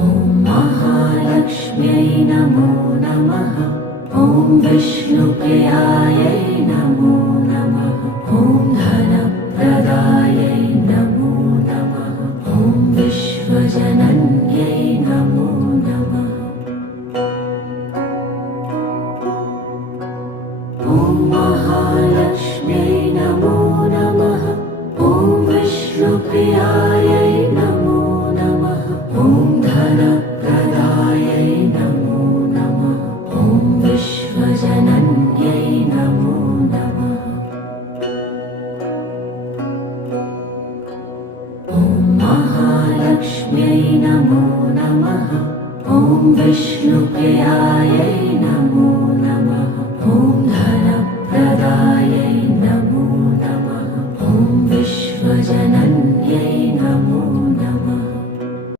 ॐ महालक्ष्म्यै नमो नमः। ॐ विष्णुप्रियायै नमो नमः। ॐ धनप्रदायै नमो नमः। ॐ विश्वजनन्यै नमो नमः। ॐ महालक्ष्म्यै नमो नमः। ॐ विष्णुप्रियायै नमो नमः। ॐ धनप्रदायै नमो नमः। ॐ विश्वजनन्यै नमो नमः। ॐ महालक्ष्म्यै नमो नमः। ॐ विष्णुप्रियायै नमो